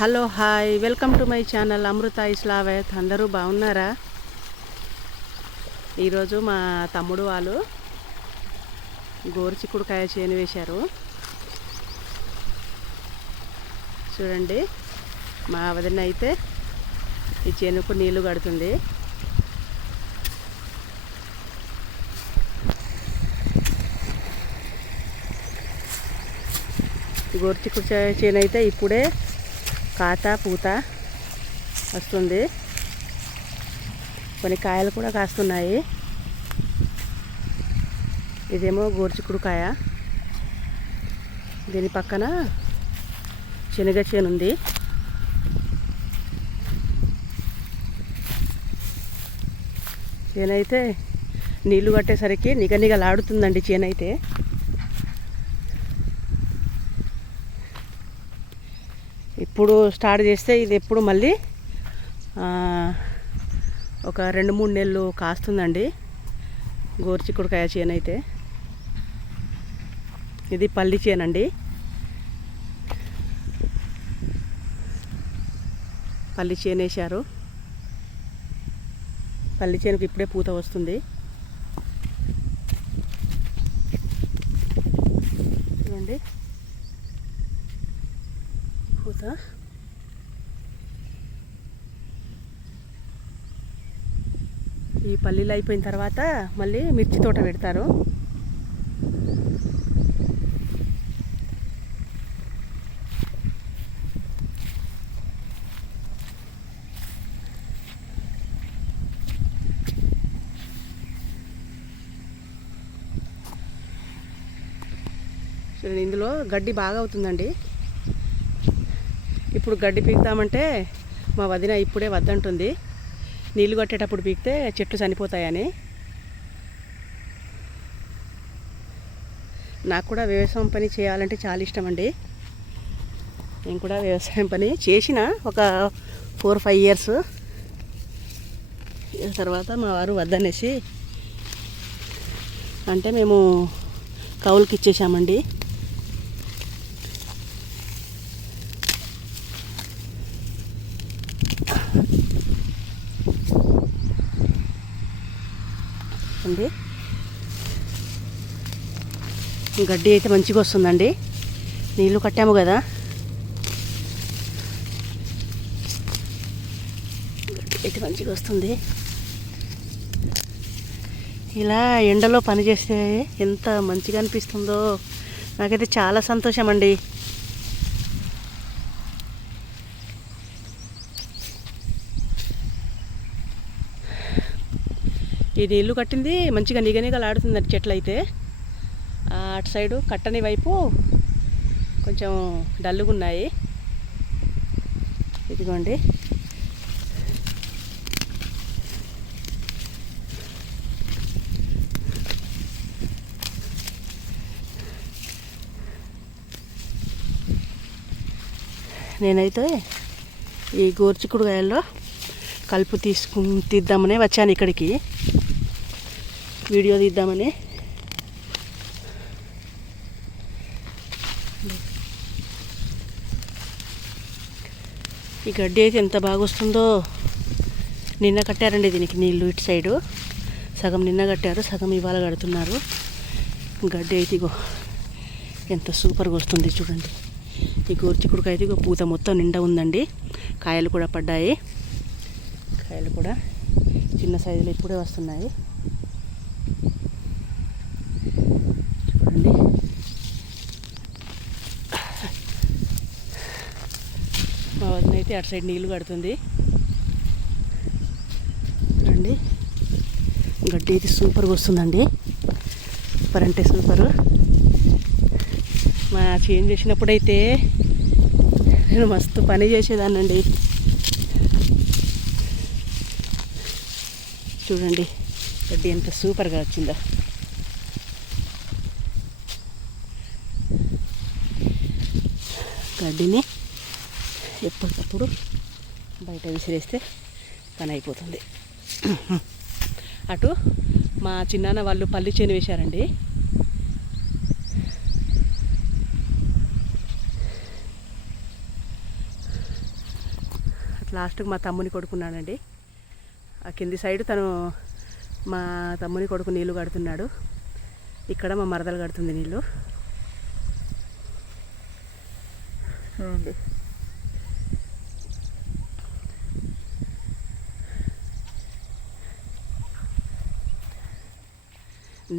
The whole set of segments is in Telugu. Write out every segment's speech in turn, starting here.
Hello hi welcome to my channel Amrutha Islavath. అందరూ బాగున్నారా? ఈరోజు మా తమ్ముడు వాళ్ళు గోరుచిక్కుడుకాయ చేను వేశారు. చూడండి, మా వదిన అయితే ఈ చేనుకు నీళ్లు కడుతుంది. గోరుచిక్కుడుకాయ చేను అయితే ఇప్పుడే కాత పూత వస్తుంది. కొన్ని కాయలు కూడా కాస్తున్నాయి. ఇదేమో గోరుచిక్కుడుకాయ, దీని పక్కన శనగ చేను ఉంది. చేనైతే నీళ్లు కట్టేసరికి నిగనిగలాడుతుందండి చేనైతే. ఇప్పుడు స్టార్ట్ చేస్తే ఇది ఎప్పుడు మళ్ళీ ఒక 2-3 నెలలు కాస్తుందండి గోరుచిక్కుడుకాయ చేను అయితే. ఇది పల్లి చేనండి. పల్లి చేను వేశారు. పల్లి చేనుకి ఇప్పుడే పూత వస్తుంది. చూడండి పూత. ఈ పల్లీలు అయిపోయిన తర్వాత మళ్ళీ మిర్చి తోట పెడతారు. ఇందులో గడ్డి బాగా అవుతుందండి. ఇప్పుడు గడ్డి పీకుతామంటే మా వదిన ఇప్పుడే వద్దంటుంది, నీళ్ళు కట్టేటప్పుడు పీకితే చెట్లు చనిపోతాయని. నాకు కూడా వ్యవసాయం పని చేయాలంటే చాలా ఇష్టం అండి. నేను కూడా వ్యవసాయం పని చేసిన ఒక 4-5 ఇయర్స్. తర్వాత మా వారు వద్దనేసి అంటే మేము కౌలుకి ఇచ్చేసామండి. గడ్డి అయితే మంచిగా వస్తుందండి. నీళ్ళు కట్టాము కదా, గడ్డి అయితే మంచిగా వస్తుంది. ఇలా ఎండలో పని చేస్తే ఎంత మంచిగా అనిపిస్తుందో నాకైతే చాలా సంతోషం అండి. ఈ నీళ్ళు కట్టింది మంచిగా నిగనిగలాడుతుందండి చెట్లు అయితే. అటు సైడు కట్టని వైపు కొంచెం డల్లుగా ఉన్నాయి. ఇదిగోండి, నేనైతే ఈ గోరుచిక్కుడుకాయల్లో కలుపు తీద్దామని వచ్చాను ఇక్కడికి, వీడియో తీద్దామని. ఈ గడ్డి అయితే ఎంత బాగా వస్తుందో. నిన్న కట్టారండి దీనికి నీళ్ళు. ఇటు సైడు సగం నిన్న కట్టారు, సగం ఇవాళ కడుతున్నారు. గడ్డి అయితే ఇగో ఎంత సూపర్గా వస్తుంది చూడండి. ఈ గోరుచిక్కుడుకాయ అయితే ఇగో పూత మొత్తం నిండా ఉందండి. కాయలు కూడా పడ్డాయి. కాయలు కూడా చిన్న సైజులో ఇప్పుడే వస్తున్నాయి. చూడండి, మా వదిన అయితే అటు సైడ్ నీళ్ళు కడుతుంది. చూడండి, గడ్డి అయితే సూపర్గా వస్తుందండి. సూపర్ అంటే సూపరు. మా చేంజ్ చేసినప్పుడైతే నేను మస్తు పని చేసేదాన్నండి. చూడండి గడ్డి ఎంత సూపర్గా వచ్చిందో. గడ్డిని ఎప్పటికప్పుడు బయట విసిరేస్తే పని అయిపోతుంది. అటు మా చిన్నాన్న వాళ్ళు పల్లి చేను వేశారండి. లాస్ట్కి మా తమ్ముని కొడుకున్నానండి. ఆ కింది సైడ్ తను మా తమ్ముని కొడుకు నీళ్ళు కడుతున్నాడు. ఇక్కడ మా మరదలు కడుతుంది నీళ్ళు.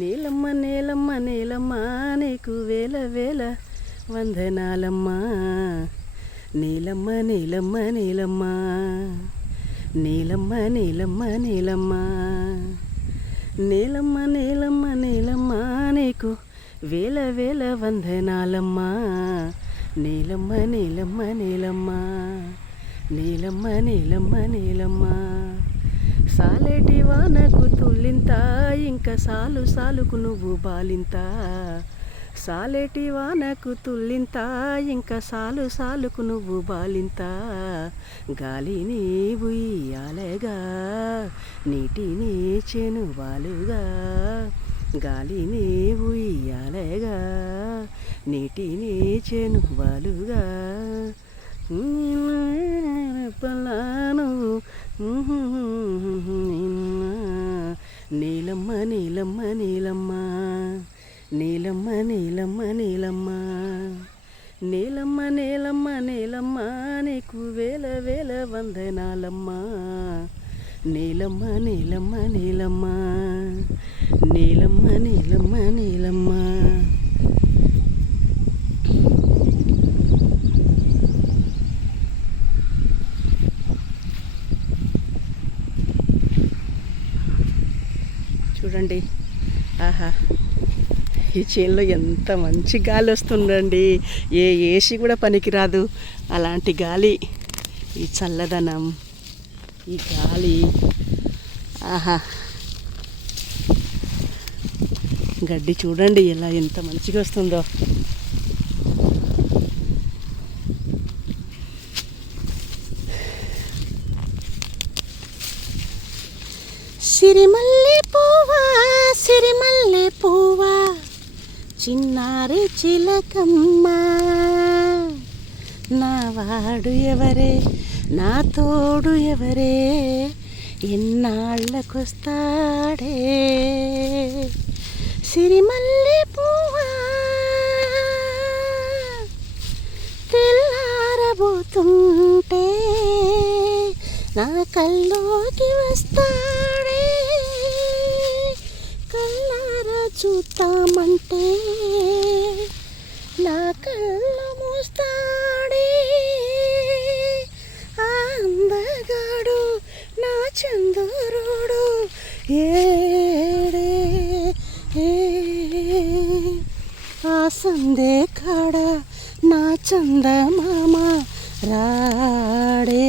నీలమ్మ నీలమ్మ నీలమ్మ నీకు వేల వేల వందనాలమ్మ. నీలమ్మ నీలమ్మ నీలమ్మ నీలమ్మ నీలమ్మ నీలమ్మ నీలమ్మ నీలమ్మ నీలమ్మ నీకు వేల వేల వందనాలమ్మ. నీలమ్మ నీలమ్మ నీలమ్మ నీలమ్మ నీలమ్మ నీలమ్మ సాలేటి వానకు తుల్లింత ఇంకా సాలు సాలుకు నువ్వు బాలింత. సాలేటి వానకు తుల్లింత ఇంకా సాలు సాలుకు నువ్వు బాలింత. గాలిని ఉయ్యాలగా నీటిని చెనువాలుగా. గాలిని ఉయ్యాలగా నీటిని చెనువాలుగా. పలాను నీలమ్మ నీలమ్మ నీలమ్మ నీలమ్మ నీలమ్మ నీలమ్మ నీలమ్మ నీలమ్మ నీలమ్మ నీకు వేల వేల వందనాలమ్మ. నీలమ్మ నీలమ్మ నీలమ్మ నీలమ్మ నీలమ్మ నీలమ్మ చూడండి. ఆహా, ఈ చేనులో ఎంత మంచి గాలి వస్తుందండి. ఏ ఏసీ కూడా పనికిరాదు అలాంటి గాలి. ఈ చల్లదనం, ఈ గాలి, ఆహా. గడ్డి చూడండి ఎలా ఎంత మంచిగా వస్తుందో. సిరిమల్లె పువ్వా సిరిమల్లె పువ్వా చిన్నారి చిలకమ్మ. నా వాడు ఎవరే నా తోడు ఎవరే ఎన్నాళ్ళకొస్తాడే. సిరిమల్లె పువ్వా తెల్లారబోతుంటే నా కల్లోకి వస్తాడే. కల్లారా చూద్దామంటే నా కళ్ళ మూస్తాడే. అందగాడు నా చందరుడు ఏడే ఆ సందే కాడ నా చందమామ రాడే.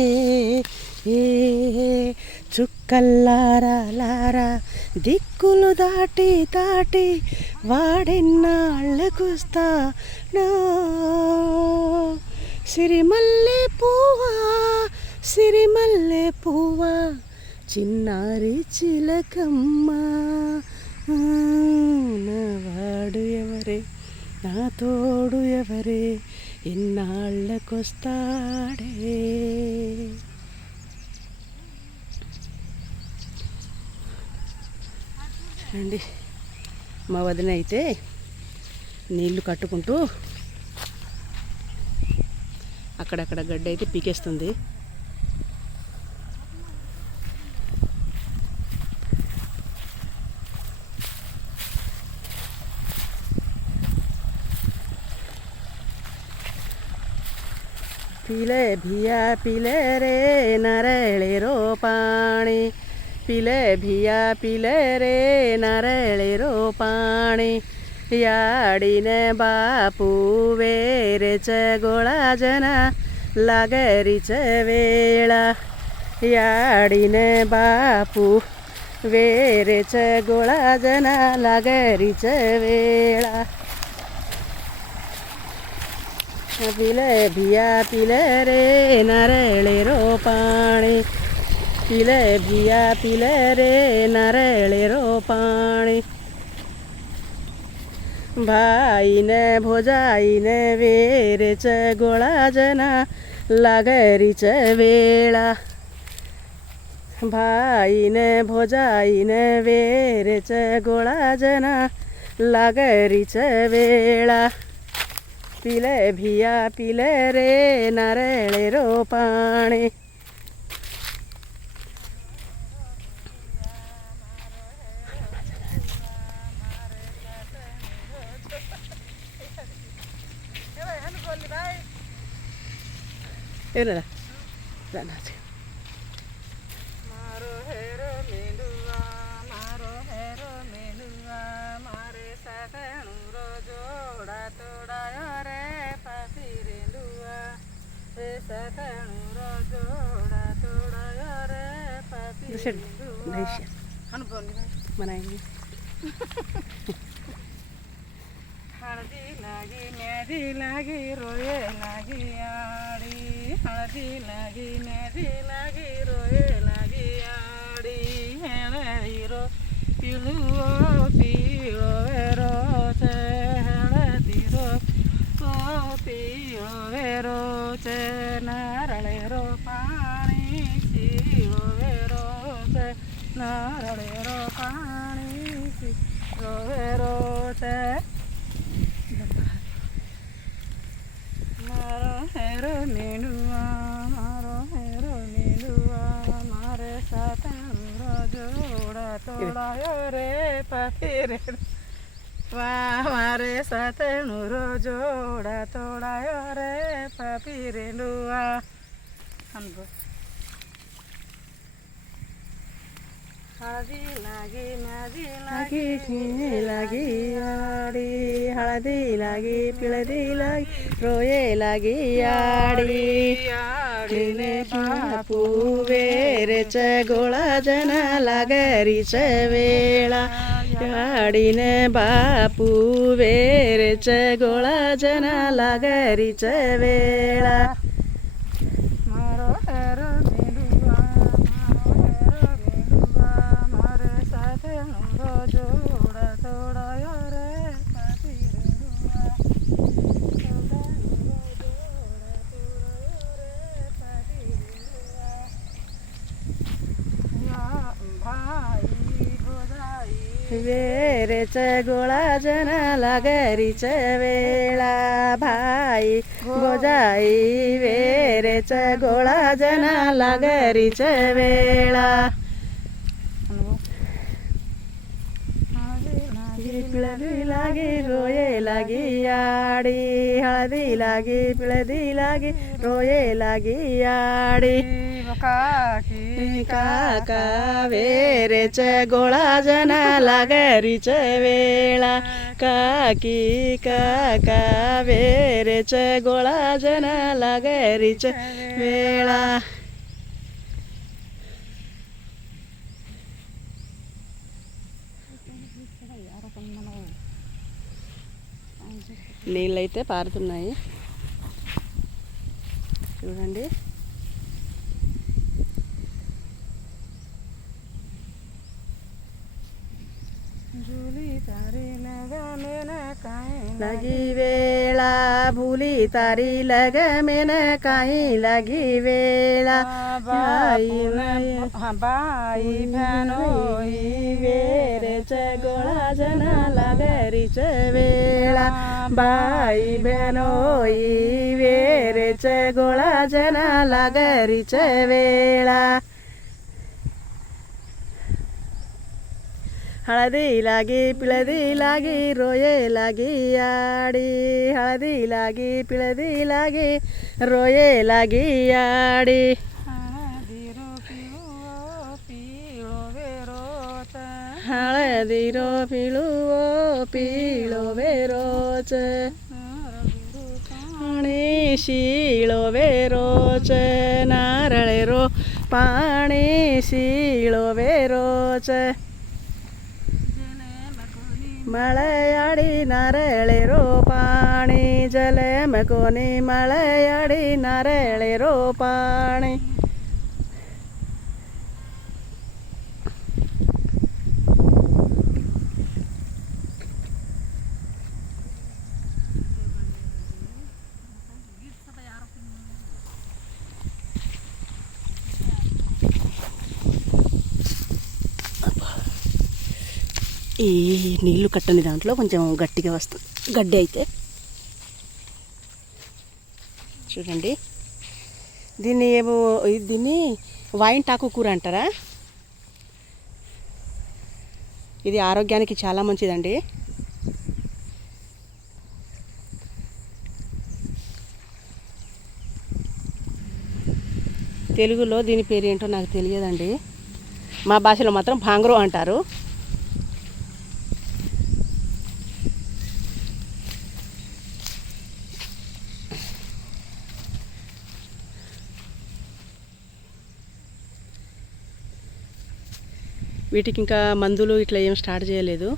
చుక్కల్లారా లారా దిక్కులు దాటి దాటి వాడెన్నాళ్ళకొస్తా. సిరిమల్లె పువ్వా సిరిమల్లె పువ్వా చిన్నారి చిలకమ్మ. నా వాడు ఎవరే నా తోడు ఎవరే ఎన్నాళ్ళకొస్తాడే. అండి మా వదిన అయితే నీళ్లు కట్టుకుంటూ అక్కడక్కడ గడ్డి అయితే పీకేస్తుంది. పిలే భియా పిలే రే నరళిರೋ ಪಾಣಿ. పిలే భియా పిలే రే నరళిರೋ ಪಾಣಿ. ಯಾಡಿನ ಬಾಪು ವೇರೆಚ ಗೋಳ ಜನ ಲಗರಿಚ ವೇಳ. ಯಾಡಿನ ಬಾಪು ವೇರೆಚ ಗೋಳ ಜನ ಲಗರಿಚ ವೇಳ. పిలే భియా పిలే రే నరళిರೋ ಪಾಣಿ. పిలే భియా పిలే రే నరళిರೋ ಪಾಣಿ. भाईने भोजाईने वेरेच गोळा जना लागरीचं वेळा भाईनं भोजाईनं वेरेचं गोळा जना लागरीचं वेळा पिले भिया पिले रे नारळे रो पाणी Ini lah, dah nasi. Maro hero menua, maro hero menua, mare sakanu rojo, toda yore papirendua, sakanu rojo, toda yore papirendua. Anu boni mana ini? हळदी लागी मेहंदी लागी रोये लागी आडी हळदी लागी मेहंदी लागी रोये लागी आडी हेळदीरो पिळुओ पिळो वेरोचे हेळदीरो पिळो वेरोचे नारळेरो पाणी शिळो वेरोचे नारळेरो पाणी शिळो वेरोचे मारो हेरो नेनुआ मारे सातनु जोड़ा तोड़ा रे पापिरे वाह मारे सातनु जोड़ा तोड़ा रे पापिरे लुआ अनुभव हळदी लागी मेहंदी लागी लागी आडी हळदी लागी पिळदी लागी रोये लागी आडी आडीने बापू वेरेच गोळा जना लागरीच वेळा आडीने बापू वेरेच गोळा जना लागरीच वेळा मारो हेरो वेरेच गोळा जना लागरीच वेळा भाई गोजाई वेरेच गोळा जना लागरीच वेळा पिळदी लागी रोये लागी आडी हळदी लागी पिळदी लागी रोये लागी आडी काकी काका वेरेच गोळा जना लागरीच वेळा काकी काका वेरेच गोळा जना लागरीच वेळा నీళ్ళైతే పారుతున్నాయి చూడండి लगी वेळा भूली तारी लग मेन काही लगी वेळा बाई भनोई वेरेच गोळा जना लागरीच वेळा बाई भनोई वेरेच गोळा जना लागरीच वेळा हळदी लागी पिळदी लागी रोये लागी आडी हळदी लागी पिळदी लागी रोये लागी आडी हळदीरो पिळुओ पिळो वेरोच पाणी शिळो वेरोच नारळेरो पाणी शिळो वेरोच मळयाडी नारळेरो पाणी जलम कोणी मळयाडी नारळेरो पाणी ఈ నీళ్లు కట్టని దాంట్లో కొంచెం గట్టిగా వస్తుంది గడ్డి అయితే. చూడండి, దీన్ని ఏమో దీన్ని వాయింటాకు కూర అంటారా. ఇది ఆరోగ్యానికి చాలా మంచిదండి. తెలుగులో దీని పేరు ఏంటో నాకు తెలియదండి. మా భాషలో మాత్రం భాంగ్రో అంటారు. వీటికి ఇంకా మందులు ఇట్లా ఏం స్టార్ట్ చేయలేదు.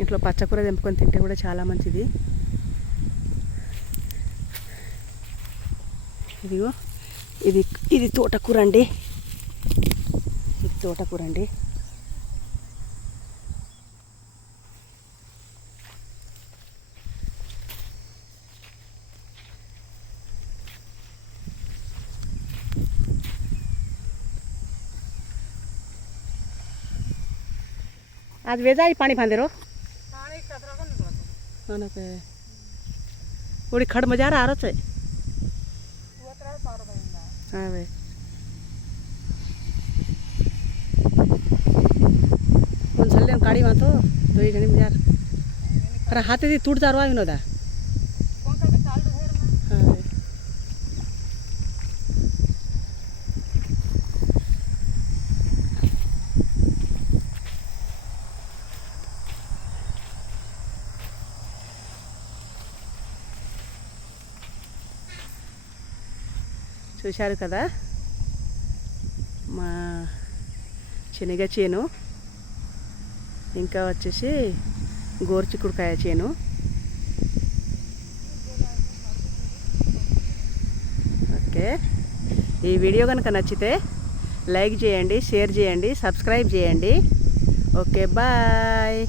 ఇంట్లో పచ్చకూర తెంపుకొని తింటే కూడా చాలా మంచిది. ఇదిగో ఇది తోటకూర అండి. ఇది తోటకూర అండి. आज वेजा ही पानी फांदे रो थोड़ी खड़ मजा आ रहा है। हाँ भाई कौन चल रहे गाड़ी वहाँ तो दो ही जने मजा पर हाथ से टूट जा रहा है विनोदा। हाँ भाई చూశారు కదా మా శనగ చేను, ఇంకా వచ్చేసి గోరుచిక్కుడుకాయ చేను. ఓకే, ఈ వీడియో కనుక నచ్చితే లైక్ చేయండి, షేర్ చేయండి, సబ్స్క్రైబ్ చేయండి. Okay, bye.